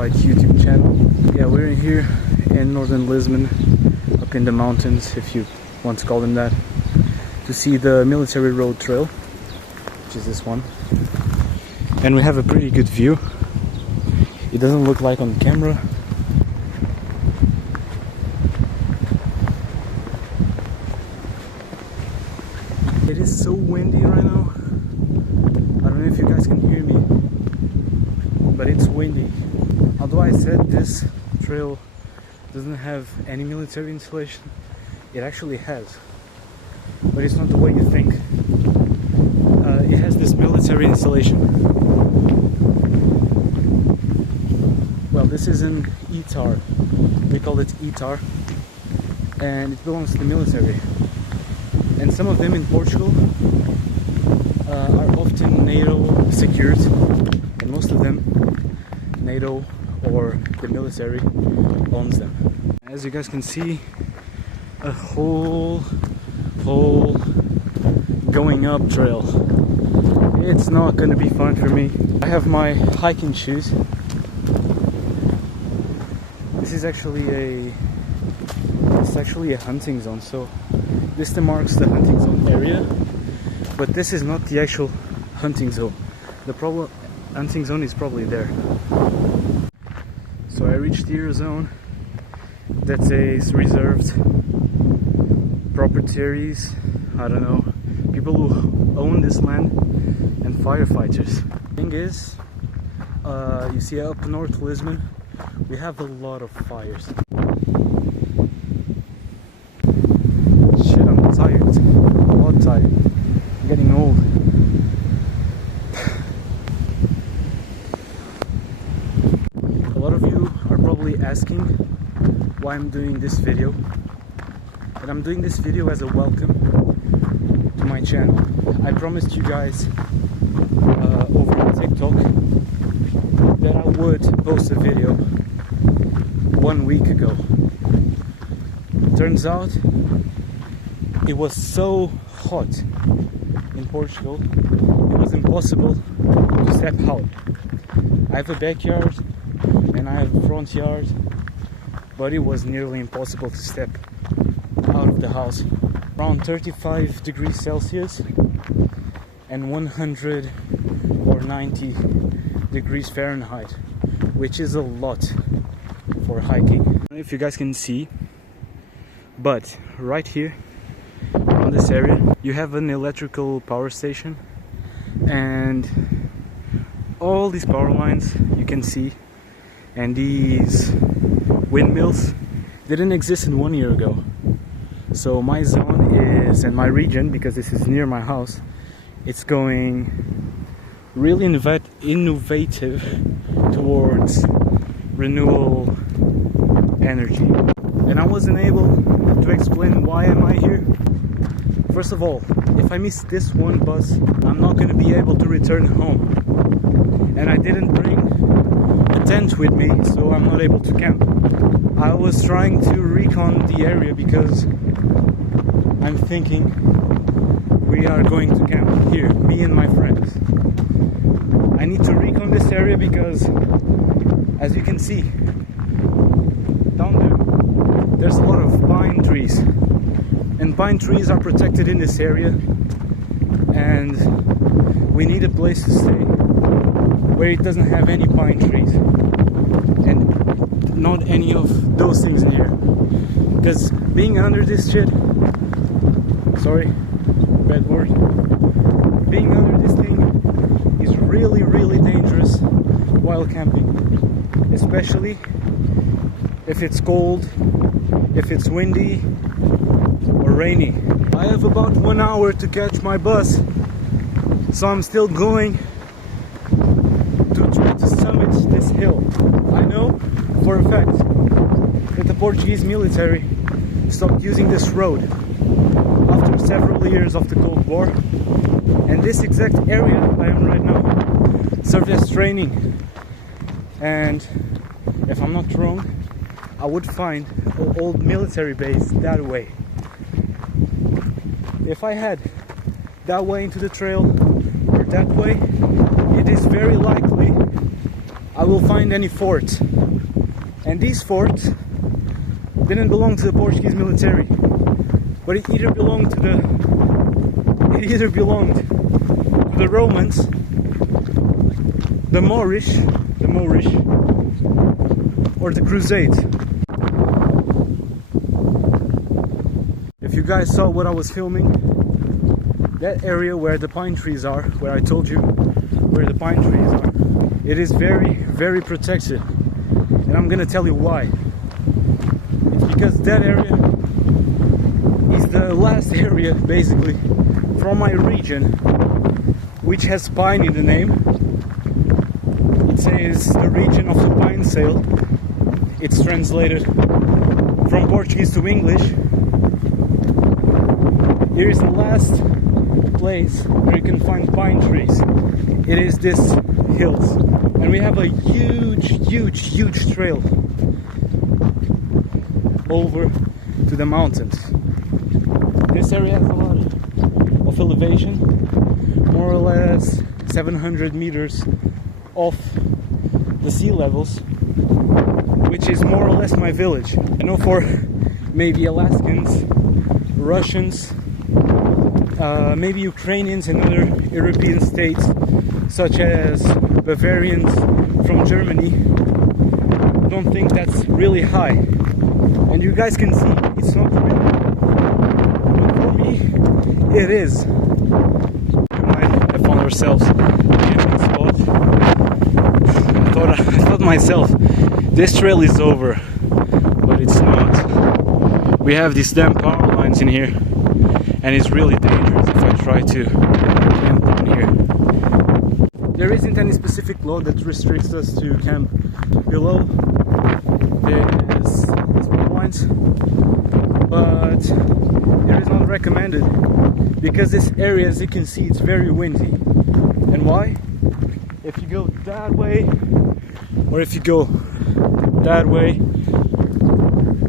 Guide YouTube channel. Yeah, we're in here in northern Lisbon, up in the mountains, if you want to call them that, to see the military road trail, which is this one. And we have a pretty good view. It doesn't look like on camera. It is so windy right now. I don't know if you guys can hear me, but it's windy. Although I said this trail doesn't have any military installation, it actually has. But it's not the way you think. It has this military installation. Well, this is an ETAR. We call it ETAR, and it belongs to the military. And some of them in Portugal are often NATO secured, and most of them NATO or the military owns them. As you guys can see, a whole going up trail. It's not gonna be fun for me. I have my hiking shoes. This is actually a hunting zone, so this marks the hunting zone area, but this is not the actual hunting zone. The hunting zone is probably there. So I reached the air zone that says reserved proprietaries, I don't know, people who own this land, and firefighters. Thing is, you see up north Lisbon, we have a lot of fires. Shit, I'm tired. I'm a lot tired. I'm getting old. A lot of you are probably asking why I'm doing this video. And I'm doing this video as a welcome to my channel. I promised you guys over on TikTok that I would post a video 1 week ago. Turns out it was so hot in Portugal, it was impossible to step out. I have a backyard and I have a front yard, but it was nearly impossible to step out of the house. Around 35 degrees Celsius and 100 or 90 degrees Fahrenheit, which is a lot for hiking. I don't know if you guys can see, but right here around this area you have an electrical power station, and all these power lines you can see, and these windmills didn't exist in 1 year ago. So my zone is, and my region, because this is near my house, it's going really innovative towards renewable energy. And I wasn't able to explain why am I here. First of all, if I miss this one bus, I'm not going to be able to return home. And I didn't bring a tent with me, so I'm not able to camp. I was trying to recon the area because I'm thinking we are going to camp here, me and my friends. I need to recon this area because, as you can see, down there, there's a lot of pine trees. And pine trees are protected in this area, and we need a place to stay where it doesn't have any pine trees and not any of those things in here. Because being under this shit, sorry, bad word, being under this thing is really dangerous while camping, especially if it's cold, if it's windy or rainy. I have about 1 hour to catch my bus, so I'm still going to try to summit this hill. I know for a fact that the Portuguese military stopped using this road after several years of the Cold War, and this exact area I am right now served as training. And if I'm not wrong, I would find an old military base that way. If I had that way into the trail or that way, it is very likely I will find any forts. And these forts didn't belong to the Portuguese military, but it either belonged to the Romans, the Moorish, or the Crusades. If you guys saw what I was filming, that area where the pine trees are, where I told you where the pine trees are, it is very, very protected. And I'm gonna tell you why. It's because that area is the last area, basically, from my region, which has pine in the name. It says the region of the pine sail. It's translated from Portuguese to English. Here is the last place where you can find pine trees. It is this hills, and we have a huge trail over to the mountains. This area has a lot of elevation, more or less 700 meters off the sea levels, which is more or less my village. I know for maybe Alaskans, Russians, maybe Ukrainians and other European states, such as Bavarians from Germany, don't think that's really high. And you guys can see it's not really. But for me, it is. We might have found ourselves in a spot. I thought myself, this trail is over, but it's not. We have these damn power lines in here, and it's really dangerous if I try to camp down here. There isn't any specific law that restricts us to camp below these power lines, but it is not recommended because this area, as you can see, it's very windy. And why? If you go that way, or if you go that way,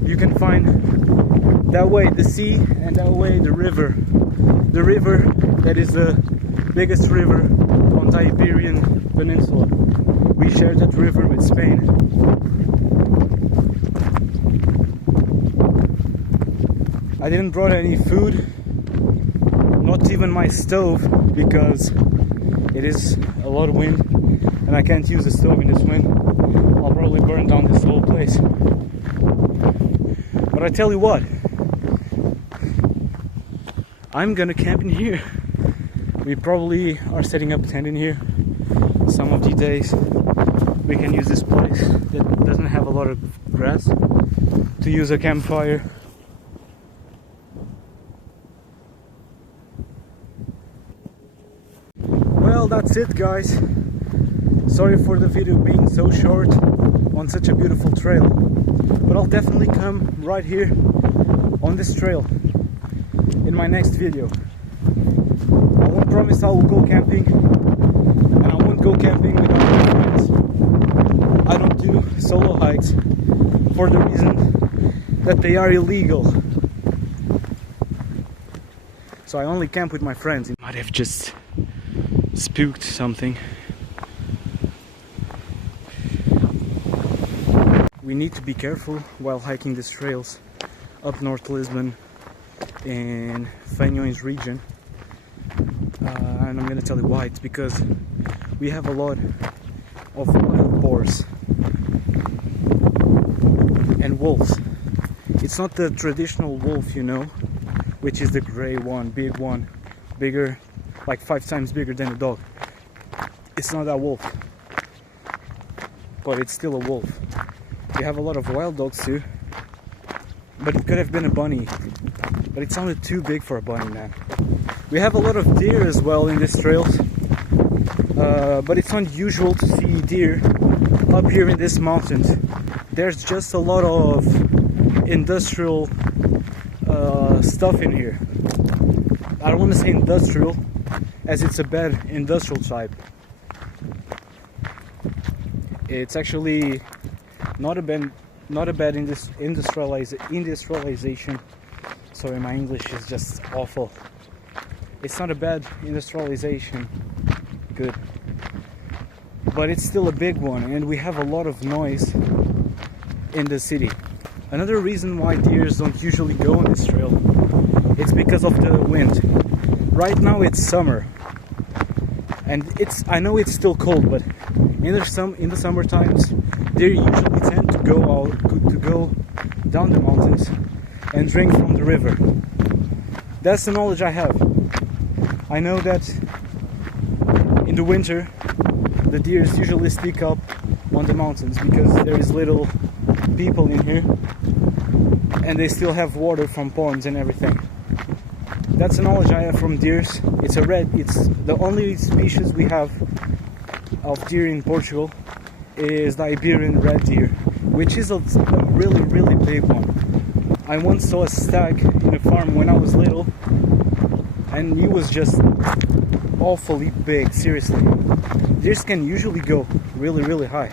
you can find that way the sea and that way the river. The river that is the biggest river on the Iberian Peninsula. We share that river with Spain. I didn't brought any food, not even my stove, because it is a lot of wind and I can't use the stove in this wind. I'll probably burn down this whole place. But I tell you what, I'm gonna camp in here. We probably are setting up a tent in here some of the days. We can use this place that doesn't have a lot of grass to use a campfire. Well, that's it, guys. Sorry for the video being so short on such a beautiful trail, but I'll definitely come right here on this trail in my next video. I won't promise I will go camping, and I won't go camping without my friends. I don't do solo hikes for the reason that they are illegal. So I only camp with my friends. I might have just spooked something. We need to be careful while hiking these trails up North Lisbon in Fanhões region, and I'm gonna tell you why. It's because we have a lot of wild boars and wolves. It's not the traditional wolf, you know, which is the gray one, bigger, like 5 times bigger than a dog. It's not that wolf, but it's still a wolf. We have a lot of wild dogs too, but it could have been a bunny, but it sounded too big for a bunny, man. We have a lot of deer as well in these trails, but it's unusual to see deer up here in these mountains. There's just a lot of industrial stuff in here. I don't want to say industrial, as it's a bad industrial type. It's actually not a bad industrialization. Sorry, my English is just awful. It's not a bad industrialization. Good. but it's still a big one, and we have a lot of noise in the city. Another reason why deers don't usually go on this trail, it's because of the wind. Right now it's summer, and I know it's still cold, but in the summer times, deer usually tend to go down the mountains and drink from the river. That's the knowledge I have. I know that in the winter, the deers usually stick up on the mountains because there is little people in here, and they still have water from ponds and everything. That's the knowledge I have from deers. It's the only species we have of deer in Portugal is the Iberian red deer, which is a really, really big one. I once saw a stag in a farm when I was little, and he was just awfully big, seriously. Deers can usually go really, really high.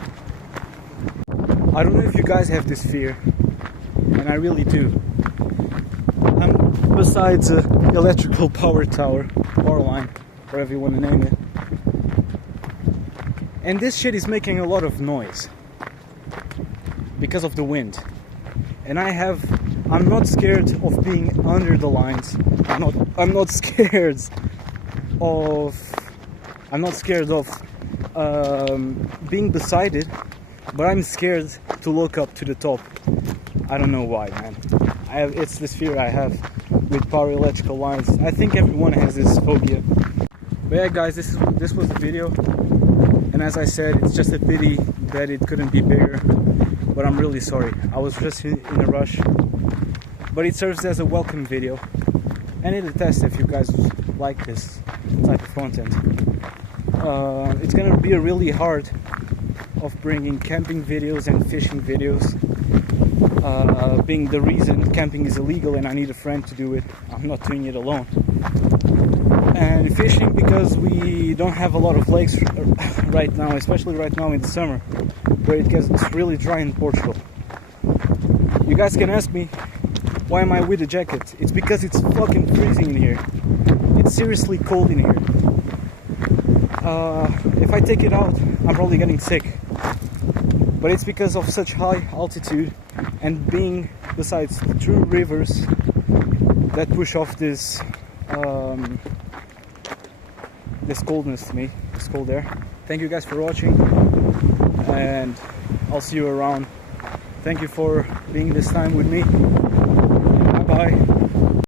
I don't know if you guys have this fear, and I really do. I'm besides an electrical power line, whatever you want to name it. And this shit is making a lot of noise because of the wind. And I'm not scared of being under the lines. I'm not scared of being beside it, but I'm scared to look up to the top. I don't know why, man. It's this fear I have with power electrical lines. I think everyone has this phobia. But yeah, guys, this was the video. And as I said, it's just a pity that it couldn't be bigger. But I'm really sorry. I was just in a rush. But it serves as a welcome video. And it's a test if you guys like this type of content. It's gonna be really hard of bringing camping videos and fishing videos. Being the reason camping is illegal and I need a friend to do it, I'm not doing it alone. And fishing because we don't have a lot of lakes right now, especially right now in the summer, where it gets really dry in Portugal. You guys can ask me, why am I with a jacket? It's because it's fucking freezing in here. It's seriously cold in here. If I take it out, I'm probably getting sick. But it's because of such high altitude and being besides the two rivers that push off this coldness to me, this cold air. Thank you guys for watching, and I'll see you around. Thank you for being this time with me. Bye bye.